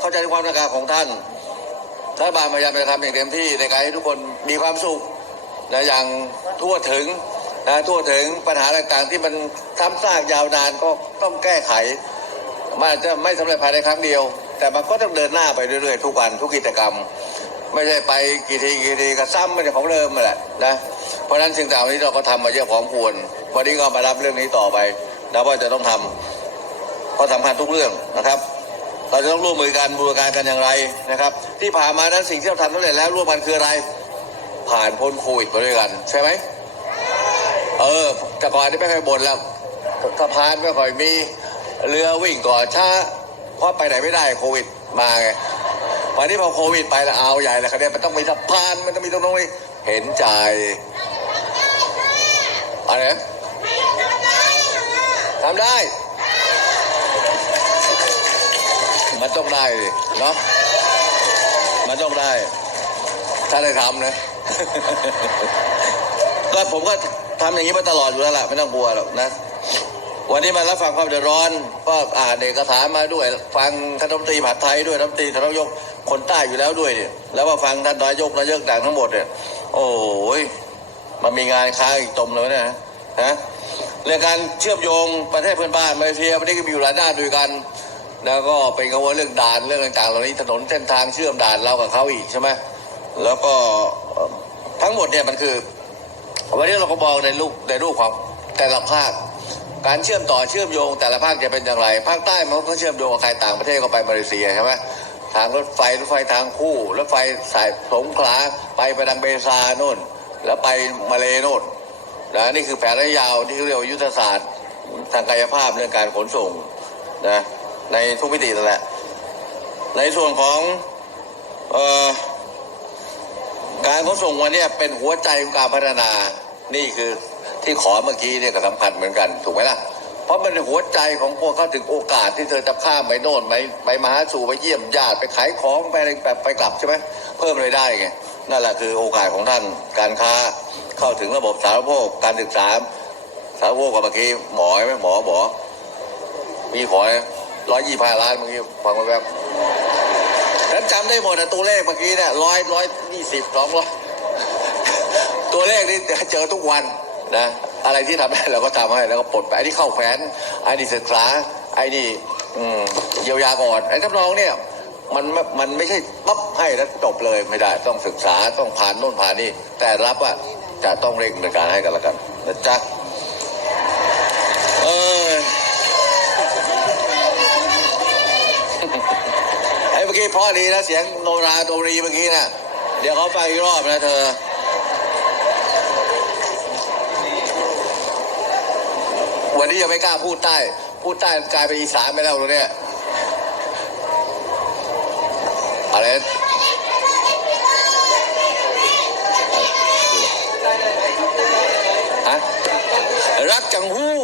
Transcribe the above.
เข้าใจในความต้องการของท่านรัฐบาลพยายามจะทำอย่างเต็มที่ในการให้ทุกคนมีความสุขนะอย่างทั่วถึงนะทั่วถึงปัญหาต่างๆ ที่มันซ้ำซากยาวนานก็ต้องแก้ไขมันอาจจะไม่สำเร็จภายในครั้งเดียว แต่มันก็ต้องเดินหน้าไปเรื่อยๆทุกวันทุกกิจกรรม ไม่ใช่ไปกี่ทีกี่ทีก็ซ้ำมันของเดิมมาแหละนะเพราะฉะนั้นสิ่งต่างๆนี้เราก็ทำมาเยอะพอควรวันนี้ก็มารับเรื่องนี้ต่อไปนะว่าจะต้องทำเพราะสำคัญทุกเรื่องนะครับ เราจะต้องร่วมมือกันบูรการกันอย่างไรนะครับ ที่ผ่านมานั้นสิ่งที่เราทำสำเร็จแล้วร่วมกันคืออะไร ผ่านพ้นโควิดมาด้วยกัน ใช่ไหมเออแต่ก่อนนี่ไม่เคยบ่นแล้วสะพานไม่ค่อยมีเรือวิ่งก่อช้าเพราะไปไหนไม่ได้โควิดมาไงวันนี้พอโควิดไปแล้วเอาใหญ่แล้วครับเนี่ยมันต้องมีสะพานมันต้องมีตรงนู้นเห็นใจอะไรนะทำได้ มันต้องได้ดิเนาะมันต้องได้ ถ้าได้ทำนะ ก็ผมก็ทำอย่างนี้มาตลอดอยู่แล้วล่ะไม่ต้องกลัวหรอกนะ วันนี้มารับฟังความเดือดร้อน ก็อ่านเอกสารมาด้วย ฟังคณะรัฐมนตรีมหาดไทยด้วยรัฐมนตรีธนายกคนใต้อยู่แล้วด้วยเนี่ยแล้วมาฟังท่านนายกนายกต่างทั้งหมดเนี่ยโอ้ยมันมีงานค้างอีกตมเลยนะฮะเรื่องการเชื่อมโยงประเทศเพื่อนบ้านมาเลเซียวันนี้ก็มีอยู่หลายด้านด้วยกัน แล้วก็เป็นกังวลเรื่องด่านเรื่องต่างๆเหล่านี้ถนนเส้นทางเชื่อมด่านเรากับเขาอีกใช่ไหมแล้วก็ทั้งหมดเนี่ยมันคือวันนี้เราก็มองในรูปในรูปของแต่ละภาค การเชื่อมต่อเชื่อมโยง แต่ละภาคจะเป็นอย่างไร ภาคใต้มันก็เชื่อมโยงกับใครต่างประเทศก็ไปมาเลเซียใช่ไหมทางรถไฟรถไฟทางคู่รถไฟสายสงขลาไปไปทางเบซาโน่น แล้วไปมาเลโน่นนะนี่คือแผนระยะยาวที่เรียกว่ายุทธศาสตร์ ทางกายภาพเรื่องการขนส่งนะ ในทุกมิตินั่นแหละ ในส่วนของออการขนส่งวันเนี้ยเป็นหัวใจของการพัฒนา นี่คือที่ขอเมื่อกี้เนี่ยก็สำคัญเหมือนกันถูกไหมล่ะ เพราะมันเป็นหัวใจของพวกเขาถึงโอกาสที่เธอจะข้ามไปโน่นไปไปมาหาสู่ไปเยี่ยมญาติไปขายของไปอะไรแบบไปกลับใช่ไหมเพิ่มรายได้ไงนั่นแหละคือโอกาสของท่านการค้าเข้าถึงระบบสาธารณูปโภคการศึกษาสาธารณูปโภคกับเมื่อกี้หมอไหมหมอหมอมีขอ ร้อยยี่ห้าล้านเมื่อกี้ฟังมาแบบฉันจำได้หมดอะตัวเลขเมื่อกี้เนี่ยร้อยร้อยยี่สิบสองร้อยตัวเลขนี่เจอทุกวันนะอะไรที่ทำได้เราก็ทำให้แล้วก็ปลดไปไอ้นี่เข้าแผนไอ้นี่ศึกษาไอ้นี่เยียวยาก่อนไอ้ทำนองเนี่ยมันมันไม่ใช่ปั๊บให้แล้วจบเลยไม่ได้ต้องศึกษาต้องผ่านโน่นผ่านนี่แต่รับว่าจะต้องเร่งดำเนินการให้กันล้วกันนะจ๊ะเออ ไอ้เมื่อ กี้เพราะดีนะเสียงโนราโดรีเมื่อกี้นะเดี๋ยวเขาฟังอีกรอบนะเธอวันนี้ยังไม่กล้าพูดใต้ พูดใต้กลายเป็นอีสานไปแล้วตรงเนี้ยอะไรฮะรักจังหู้